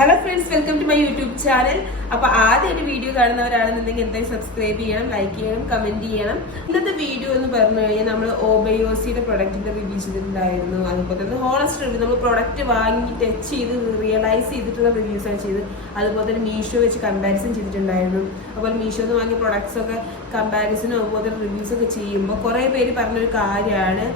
Hello friends, welcome to my YouTube channel. അപ്പൊ ആദ്യമായിട്ട് video കാണുന്നവരാണെന്നുണ്ടെങ്കിൽ എന്തായാലും സബ്സ്ക്രൈബ് ചെയ്യണം, ലൈക്ക് ചെയ്യണം, കമന്റ് ചെയ്യണം. ഇന്നത്തെ വീഡിയോ എന്ന് പറഞ്ഞു കഴിഞ്ഞാൽ നമ്മൾ ഓബയോസിയുടെ പ്രൊഡക്റ്റിന്റെ റിവ്യൂ ചെയ്തിട്ടുണ്ടായിരുന്നു. അതുപോലെ തന്നെ ഹോണസ്റ്റ് റിവ്യൂ, നമ്മൾ പ്രൊഡക്റ്റ് വാങ്ങി ടച്ച് ചെയ്ത് റിയലൈസ് ചെയ്തിട്ടുള്ള റിവ്യൂസ് ആണ് ചെയ്ത്. അതുപോലെ തന്നെ മീഷോ വെച്ച് കമ്പാരിസൺ ചെയ്തിട്ടുണ്ടായിരുന്നു. അതുപോലെ മീഷോന്ന് വാങ്ങിയ പ്രൊഡക്ട്സ് ഒക്കെ കമ്പാരിസണും അതുപോലെ തന്നെ റിവ്യൂസ് ഒക്കെ ചെയ്യുമ്പോൾ കുറേ പേര് പറഞ്ഞൊരു കാര്യമാണ്,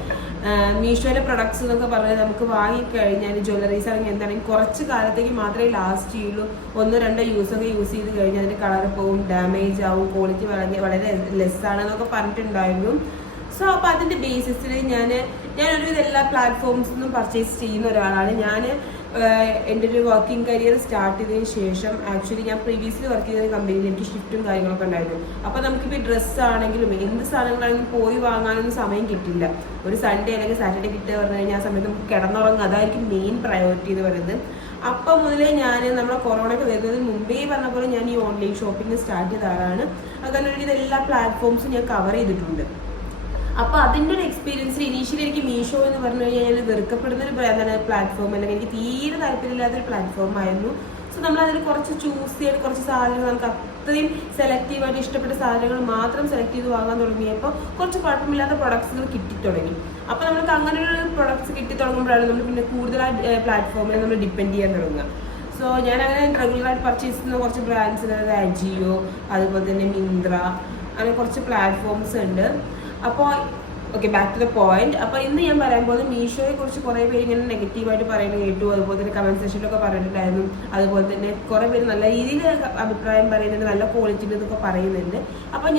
മീഷോയിലെ പ്രൊഡക്ട്സ് എന്നൊക്കെ പറഞ്ഞാൽ നമുക്ക് വാങ്ങിക്കഴിഞ്ഞാൽ ജ്വല്ലറീസ് ആണെങ്കിൽ എന്താണെങ്കിൽ കുറച്ച് കാലത്തേക്ക് മാത്രമേ ലാസ്റ്റ് ചെയ്യുള്ളൂ. 1-2 യൂസൊക്കെ യൂസ് ചെയ്ത് കഴിഞ്ഞാൽ അതിൻ്റെ കളർ പോവും, ഡാമേജ് ആവും, ക്വാളിറ്റി വളരെ ലെസ് ആണെന്നൊക്കെ പറഞ്ഞിട്ടുണ്ടായിരുന്നു. സോ അപ്പോൾ അതിൻ്റെ ബേസിസിൽ ഞാൻ ഒരുവിധം എല്ലാ പ്ലാറ്റ്ഫോംസിൽ നിന്നും പർച്ചേസ് ചെയ്യുന്ന ഒരാളാണ്. ഞാൻ എൻ്റെ ഒരു വർക്കിംഗ് കരിയർ സ്റ്റാർട്ട് ചെയ്തതിന് ശേഷം ആക്ച്വലി ഞാൻ പ്രീവിയസ്ലി വർക്ക് ചെയ്ത കമ്പനിയിൽ എനിക്ക് ഷിഫ്റ്റും കാര്യങ്ങളൊക്കെ ഉണ്ടായിരുന്നു. അപ്പോൾ നമുക്കിപ്പോൾ ഡ്രസ്സ് ആണെങ്കിലും എന്ത് സാധനങ്ങളാണെങ്കിലും പോയി വാങ്ങാനൊന്നും സമയം കിട്ടില്ല. ഒരു സൺഡേ അല്ലെങ്കിൽ സാറ്റർഡേ കിട്ടുക പറഞ്ഞു കഴിഞ്ഞാൽ ആ സമയത്ത് നമുക്ക് കിടന്നുറങ്ങുക, അതായിരിക്കും മെയിൻ പ്രയോറിറ്റി എന്ന് പറയുന്നത്. അപ്പം മുതലേ ഞാൻ നമ്മുടെ കൊറോണയ്ക്ക് വരുന്നതിന് മുമ്പേ പറഞ്ഞ പോലെ ഞാൻ ഈ ഓൺലൈൻ ഷോപ്പിംഗ് സ്റ്റാർട്ട് ചെയ്ത ആളാണ്. അങ്ങനെ ഒരു എല്ലാ പ്ലാറ്റ്ഫോംസും ഞാൻ കവർ ചെയ്തിട്ടുണ്ട്. അപ്പോൾ അതിൻ്റെ ഒരു എക്സ്പീരിയൻസിൽ ഇനീഷ്യലി എനിക്ക് മീഷോ എന്ന് പറഞ്ഞു കഴിഞ്ഞാൽ ഞാൻ വെറുക്കപ്പെടുന്ന ഒരു പ്ലാറ്റ്ഫോം, അല്ലെങ്കിൽ എനിക്ക് തീരെ താല്പര്യമില്ലാത്തൊരു പ്ലാറ്റ്ഫോം ആയിരുന്നു. സോ നമ്മളതിൽ കുറച്ച് ചൂസ് ചെയ്ത് കുറച്ച് സാധനങ്ങൾ നമുക്ക് അത്രയും സെലക്റ്റീവായിട്ട് ഇഷ്ടപ്പെട്ട സാധനങ്ങൾ മാത്രം സെലക്ട് ചെയ്ത് വാങ്ങാൻ തുടങ്ങിയപ്പോൾ കുറച്ച് കുഴപ്പമില്ലാത്ത പ്രൊഡക്ട്സുകൾ കിട്ടി തുടങ്ങി. അപ്പോൾ നമുക്ക് അങ്ങനെ ഒരു പ്രൊഡക്ട്സ് കിട്ടി തുടങ്ങുമ്പോഴാണ് നമ്മൾ പിന്നെ കൂടുതലായി പ്ലാറ്റ്ഫോമിൽ നമ്മൾ ഡിപ്പെൻഡ് ചെയ്യാൻ തുടങ്ങുക. സോ ഞാൻ അങ്ങനെ റെഗുലറായിട്ട് പർച്ചേസ് ചെയ്യുന്ന കുറച്ച് ബ്രാൻഡ്സ്, അതായത് അജിയോ, അതുപോലെ തന്നെ മിന്ത്ര, അങ്ങനെ കുറച്ച് പ്ലാറ്റ്ഫോംസ് ഉണ്ട്. അപ്പോൾ okay, back to the point. അപ്പോൾ ഇന്ന് ഞാൻ പറയാൻ പോകുന്നത് മീഷോയെ കുറിച്ച് കുറേ പേര് ഇങ്ങനെ നെഗറ്റീവായിട്ട് പറയുന്നത് കേട്ടു. അതുപോലെ തന്നെ കമന്റ് സെക്ഷനിലൊക്കെ പറഞ്ഞിട്ടുണ്ടായിരുന്നു. അതുപോലെ തന്നെ കുറേ പേര് നല്ല രീതിയിൽ അഭിപ്രായം പറയുന്നുണ്ട്, നല്ല ക്വാളിറ്റി എന്നൊക്കെ പറയുന്നുണ്ട്. അപ്പോൾ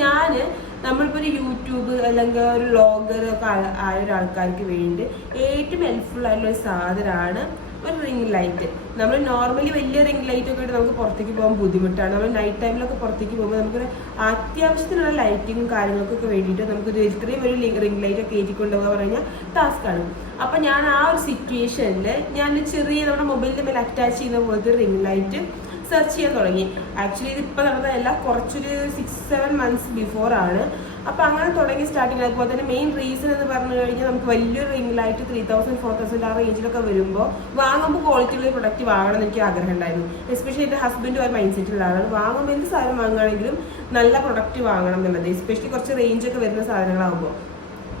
നമ്മളിപ്പോൾ ഒരു യൂട്യൂബ് അല്ലെങ്കിൽ ഒരു വ്ളോഗർ ഒക്കെ ആയ ഒരാൾക്കാർക്ക് വേണ്ടി ഏറ്റവും ഹെൽപ്ഫുൾ ആയിട്ടുള്ള ഒരു സാധനമാണ് ഒരു റിംഗ് ലൈറ്റ്. നമ്മൾ നോർമലി വലിയ റിംഗ് ലൈറ്റ് ഒക്കെ ആയിട്ട് നമുക്ക് പുറത്തേക്ക് പോകാൻ ബുദ്ധിമുട്ടാണ്. നമ്മൾ നൈറ്റ് ടൈമിലൊക്കെ പുറത്തേക്ക് പോകുമ്പോൾ നമുക്കൊരു അത്യാവശ്യത്തിനുള്ള ലൈറ്റിങ്ങും കാര്യങ്ങൾക്കൊക്കെ വേണ്ടിയിട്ട് നമുക്കൊരു ഇത്രയും ഒരു റിംഗ് ലൈറ്റ് ഒക്കെ കയറ്റിക്കൊണ്ടുപോകാൻ പറഞ്ഞാൽ ടാസ്ക്കാണ്. അപ്പം ഞാൻ ആ ഒരു സിറ്റുവേഷനിൽ ഞാൻ ചെറിയ നമ്മുടെ മൊബൈലിൻ്റെ മേലെ അറ്റാച്ച് ചെയ്യുന്ന പോലത്തെ ഒരു റിംഗ് ലൈറ്റ് സെർച്ച് ചെയ്യാൻ തുടങ്ങി. ആക്ച്വലി ഇതിപ്പോൾ നടന്നതല്ല, കുറച്ചൊരു 6-7 മന്ത്സ് ബിഫോർ ആണ്. അപ്പോൾ അങ്ങനെ തുടങ്ങി സ്റ്റാർട്ടിങ്. അതുപോലെ തന്നെ മെയിൻ റീസൺ എന്ന് പറഞ്ഞു കഴിഞ്ഞാൽ നമുക്ക് വലിയൊരു റിംഗ് ലൈറ്റ് 3000-4000 ആ റേഞ്ചിലൊക്കെ വരുമ്പോൾ വാങ്ങുമ്പോൾ ക്വാളിറ്റിയുള്ള പ്രൊഡക്റ്റ് വാങ്ങണം എന്ന് എനിക്ക് ആഗ്രഹം ഉണ്ടായിരുന്നു. എസ്പെഷ്യലി എൻ്റെ ഹസ്ബൻഡ് ഒരു മൈൻഡ് സെറ്റുള്ള ആളാണ്, വാങ്ങുമ്പോൾ എന്ത് സാധനം വാങ്ങുകയാണെങ്കിലും നല്ല പ്രൊഡക്റ്റ് വാങ്ങണം എന്നുള്ളത്, എസ്പെഷ്യലി കുറച്ച് റേഞ്ചൊക്കെ വരുന്ന സാധനങ്ങളാകുമ്പോൾ.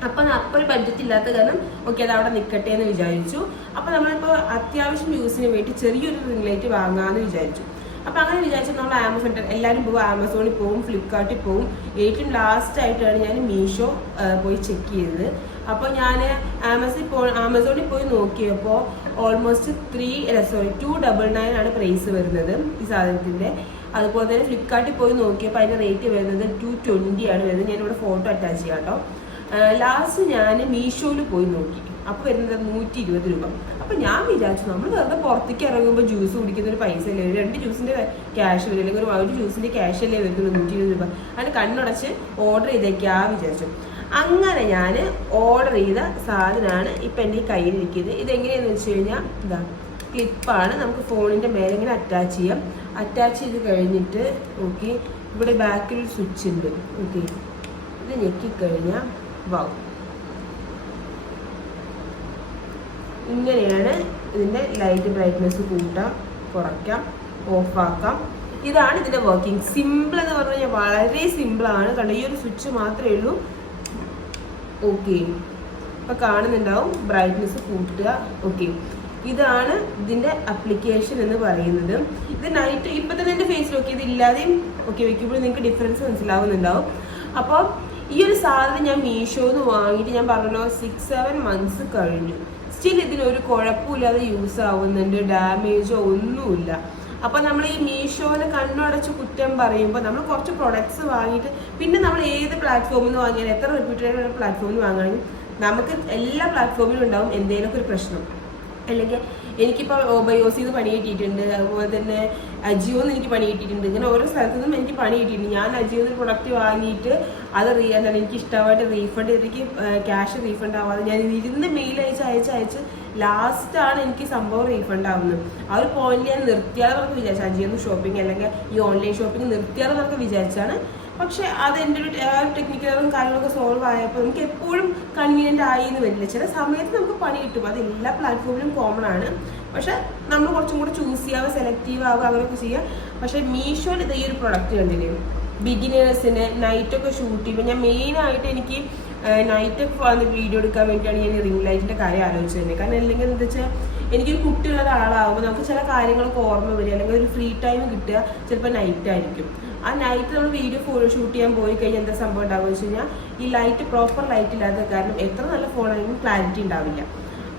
അപ്പം അപ്പോൾ ഒരു ബഡ്ജറ്റ് ഇല്ലാത്ത കാരണം ഓക്കെ അത് അവിടെ നിൽക്കട്ടെ എന്ന് വിചാരിച്ചു. അപ്പോൾ നമ്മളിപ്പോൾ അത്യാവശ്യം യൂസിന് വേണ്ടി ചെറിയൊരു റിംഗ് ലൈറ്റ് വാങ്ങാമെന്ന് വിചാരിച്ചു. അപ്പോൾ അങ്ങനെ വിചാരിച്ചാൽ നമ്മൾ ആമസോൺ, എല്ലാവരും പോകും, ആമസോണിൽ പോകും, ഫ്ലിപ്കാർട്ടിൽ പോകും. ഏറ്റവും ലാസ്റ്റ് ആയിട്ടാണ് ഞാൻ മീഷോ പോയി ചെക്ക് ചെയ്തത്. അപ്പോൾ ഞാൻ ആമസോണിൽ പോയി നോക്കിയപ്പോൾ ഓൾമോസ്റ്റ് 299 ആണ് പ്രൈസ് വരുന്നത് ഈ സാധനത്തിൻ്റെ. അതുപോലെ തന്നെ ഫ്ലിപ്കാർട്ടിൽ പോയി നോക്കിയപ്പോൾ അതിൻ്റെ റേറ്റ് വരുന്നത് 220 ആണ് വരുന്നത്. ഞാനിവിടെ ഫോട്ടോ അറ്റാച്ച് ചെയ്യാം കേട്ടോ. ലാസ്റ്റ് ഞാൻ മീഷോയിൽ പോയി നോക്കി, അപ്പോൾ വരുന്നത് 120 രൂപ. അപ്പോൾ ഞാൻ വിചാരിച്ചു നമ്മൾ വെറുതെ പുറത്തേക്ക് ഇറങ്ങുമ്പോൾ ജ്യൂസ് കുടിക്കുന്ന ഒരു പൈസ അല്ലേ, 2 ജ്യൂസിൻ്റെ ക്യാഷ് വരും, അല്ലെങ്കിൽ ഒരു ജ്യൂസിൻ്റെ ക്യാഷ് അല്ലേ വരുന്നുള്ളൂ 120 രൂപ. അതിന് കണ്ണുടച്ച് ഓർഡർ ചെയ്തേക്കാ വിചാരിച്ചു. അങ്ങനെ ഞാൻ ഓർഡർ ചെയ്ത സാധനമാണ് ഇപ്പം എൻ്റെ ഈ കയ്യിലിരിക്കുന്നത്. ഇതെങ്ങനെയാണെന്ന് വെച്ച് കഴിഞ്ഞാൽ ഇതാ ക്ലിപ്പാണ്, നമുക്ക് ഫോണിൻ്റെ മേലെ ഇങ്ങനെ അറ്റാച്ച് ചെയ്യാം. അറ്റാച്ച് ചെയ്ത് കഴിഞ്ഞിട്ട് ഓക്കെ, ഇവിടെ ബാക്കിൽ ഒരു സ്വിച്ച് ഉണ്ട്. ഓക്കെ, ഇത് ഞെക്കിക്കഴിഞ്ഞാൽ വാവ്, ഇങ്ങനെയാണ് ഇതിൻ്റെ ലൈറ്റ് ബ്രൈറ്റ്നെസ് കൂട്ടാം, കുറയ്ക്കാം, ഓഫാക്കാം. ഇതാണ് ഇതിൻ്റെ വർക്കിംഗ്. സിമ്പിൾ എന്ന് പറഞ്ഞു കഴിഞ്ഞാൽ വളരെ സിമ്പിളാണ്. കണ്ട ഈ ഒരു സ്വിച്ച് മാത്രമേ ഉള്ളൂ. ഓക്കെ, ഇപ്പം കാണുന്നുണ്ടാവും ബ്രൈറ്റ്നെസ് കൂട്ടുക. ഓക്കെ, ഇതാണ് ഇതിൻ്റെ അപ്ലിക്കേഷൻ എന്ന് പറയുന്നത്. ഇത് നൈറ്റ് ഇപ്പം തന്നെ എൻ്റെ ഫേസിൽ ഓക്കെ, ഇത് ഇല്ലാതെയും ഓക്കെ വയ്ക്കുമ്പോൾ നിങ്ങൾക്ക് ഡിഫറൻസ് മനസ്സിലാവുന്നുണ്ടാവും. അപ്പോൾ ഈ ഒരു സാധനം ഞാൻ മീഷോന്ന് വാങ്ങിയിട്ട് ഞാൻ പറഞ്ഞല്ലോ 6-7 മന്ത്സ് കഴിഞ്ഞു. സ്റ്റിൽ ഇതിനൊരു കുഴപ്പമില്ലാതെ യൂസ് ആവുന്നുണ്ട്, ഡാമേജോ ഒന്നുമില്ല. അപ്പോൾ നമ്മൾ ഈ മീഷോനെ കണ്ണടച്ച് കുറ്റം പറയുമ്പോൾ നമ്മൾ കുറച്ച് പ്രൊഡക്ട്സ് വാങ്ങിയിട്ട് പിന്നെ നമ്മൾ ഏത് പ്ലാറ്റ്ഫോമിൽ നിന്ന് വാങ്ങിയാലും എത്ര റെപ്യൂട്ടഡ് പ്ലാറ്റ്ഫോമിൽ വാങ്ങുകയാണെങ്കിൽ നമുക്ക് എല്ലാ പ്ലാറ്റ്ഫോമിലും ഉണ്ടാവും എന്തെങ്കിലുമൊക്കെ ഒരു പ്രശ്നം. അല്ലെങ്കിൽ എനിക്കിപ്പോൾ ഓബയോസിന്ന് പണി കിട്ടിയിട്ടുണ്ട്, അതുപോലെ തന്നെ അജിയോന്ന് എനിക്ക് പണി കിട്ടിയിട്ടുണ്ട്. ഇങ്ങനെ ഓരോ സ്ഥലത്തു നിന്നും എനിക്ക് പണി കിട്ടിയിട്ടുണ്ട്. ഞാൻ അജിയോന്ന് പ്രൊഡക്റ്റ് വാങ്ങിയിട്ട് അത് എന്താണ് എനിക്ക് ഇഷ്ടമായിട്ട് റീഫണ്ട് ചെയ്തിട്ട് ക്യാഷ് റീഫണ്ട് ആവാതെ ഞാൻ ഇരുന്ന് മെയിൽ അയച്ച് ലാസ്റ്റാണ് എനിക്ക് സംഭവം റീഫണ്ട് ആവുന്നത്. ആ ഒരു പോയിന്റ് ഞാൻ നിർത്തിയാൽ നമുക്ക് വിചാരിച്ചു അജിയോന്ന് ഷോപ്പിംഗ് അല്ലെങ്കിൽ ഈ ഓൺലൈൻ ഷോപ്പിംഗ് നിർത്തിയാൽ നമുക്ക് വിചാരിച്ചാണ്. പക്ഷെ അത് എൻ്റെ ഒരു ടെക്നിക്കലും കാര്യങ്ങളൊക്കെ സോൾവ് ആയപ്പോൾ നമുക്ക് എപ്പോഴും കൺവീനിയൻ്റ് ആയി എന്ന് വരില്ല. ചില സമയത്ത് നമുക്ക് പണി കിട്ടും, അത് എല്ലാ പ്ലാറ്റ്ഫോമിലും കോമൺ ആണ്. പക്ഷെ നമ്മൾ കുറച്ചും കൂടെ ചൂസ് ചെയ്യാവുക, സെലക്റ്റീവ് ആവുക, അങ്ങനെയൊക്കെ ചെയ്യുക. പക്ഷെ മീഷോയിൽ ഇത് ഈ ഒരു പ്രൊഡക്റ്റ് കണ്ടില്ലേ, ബിഗിനേഴ്സിന് നൈറ്റൊക്കെ ഷൂട്ട് ചെയ്യുമ്പോൾ ഞാൻ മെയിനായിട്ട് എനിക്ക് നൈറ്റൊക്കെ വന്ന് വീഡിയോ എടുക്കാൻ വേണ്ടിയിട്ടാണ് ഞാൻ റിംഗ് ലൈറ്റിൻ്റെ കാര്യം ആലോചിച്ചത്. കാരണം അല്ലെങ്കിൽ എന്താ വെച്ചാൽ എനിക്കൊരു കുട്ടിയുള്ള ഒരാളാകുമ്പോൾ നമുക്ക് ചില കാര്യങ്ങളൊക്കെ ഓർമ്മ വരിക, അല്ലെങ്കിൽ ഒരു ഫ്രീ ടൈം കിട്ടുക ചിലപ്പോൾ നൈറ്റ് ആയിരിക്കും. ആ നൈറ്റ് നമ്മൾ വീഡിയോ ഷൂട്ട് ചെയ്യാൻ പോയി കഴിഞ്ഞാൽ എന്താ സംഭവം ഉണ്ടാവുക വെച്ച് കഴിഞ്ഞാൽ ഈ ലൈറ്റ് പ്രോപ്പർ ലൈറ്റ് ഇല്ലാത്ത കാരണം എത്ര നല്ല ഫോണാണെങ്കിലും ക്ലാരിറ്റി ഉണ്ടാവില്ല.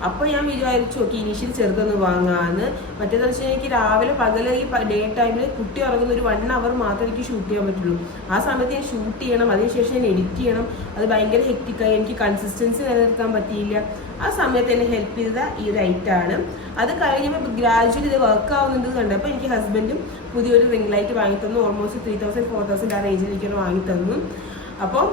അപ്പോൾ ഞാൻ വിചാരിച്ചു നോക്കി ഇനീഷ്യൽ ചെറുതൊന്ന് വാങ്ങാമെന്ന്. മറ്റേതെന്ന് വെച്ചാൽ എനിക്ക് രാവിലെ പകൽ ഈ ഡേ ടൈമിൽ കുട്ടി ഉറങ്ങുന്ന ഒരു 1 hour മാത്രമേ എനിക്ക് ഷൂട്ട് ചെയ്യാൻ പറ്റുള്ളൂ. ആ സമയത്ത് ഞാൻ ഷൂട്ട് ചെയ്യണം, അതിനുശേഷം ഞാൻ എഡിറ്റ് ചെയ്യണം. അത് ഭയങ്കര ഹെക്റ്റിക്കായി, എനിക്ക് കൺസിസ്റ്റൻസി നിലനിർത്താൻ പറ്റിയില്ല. ആ സമയത്ത് എന്നെ ഹെൽപ്പ് ചെയ്ത ഈ ഒരു ഐറ്റാണ്. അത് കഴിഞ്ഞപ്പോൾ ഗ്രാജുവലി ഇത് വർക്ക് ആവുന്നുണ്ട് കണ്ടപ്പോൾ എനിക്ക് ഹസ്ബൻഡും പുതിയൊരു റിംഗ് ലൈറ്റ് വാങ്ങി തന്നു. ഓൾമോസ്റ്റ് 3000-4000 ആ റേഞ്ചിൽ എനിക്കൊന്ന് വാങ്ങി തന്നു. അപ്പോൾ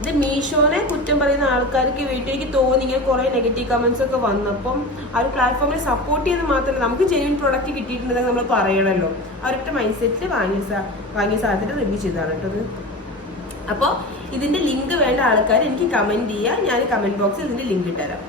ഇത് മീഷോനെ കുറ്റം പറയുന്ന ആൾക്കാർക്ക് വേണ്ടി എനിക്ക് തോന്നി ഇങ്ങനെ കുറേ നെഗറ്റീവ് കമൻസ് ഒക്കെ വന്നപ്പം ആ ഒരു പ്ലാറ്റ്ഫോമിൽ സപ്പോർട്ട് ചെയ്ത് മാത്രമല്ല നമുക്ക് ജെന്യൂൻ പ്രോഡക്റ്റ് കിട്ടിയിട്ടുണ്ടെങ്കിൽ നമ്മൾ പറയണമല്ലോ. ആ ഒരൊറ്റ മൈൻഡ് സെറ്റിൽ വാങ്ങിയ സാധനത്തിന് റിവ്യൂ ചെയ്താണ് കേട്ടത്. അപ്പോൾ ഇതിൻ്റെ ലിങ്ക് വേണ്ട ആൾക്കാർ എനിക്ക് കമൻറ്റ് ചെയ്യുക, ഞാൻ കമൻറ്റ് ബോക്സിൽ ഇതിൻ്റെ ലിങ്ക് ഇട്ടുതരാം.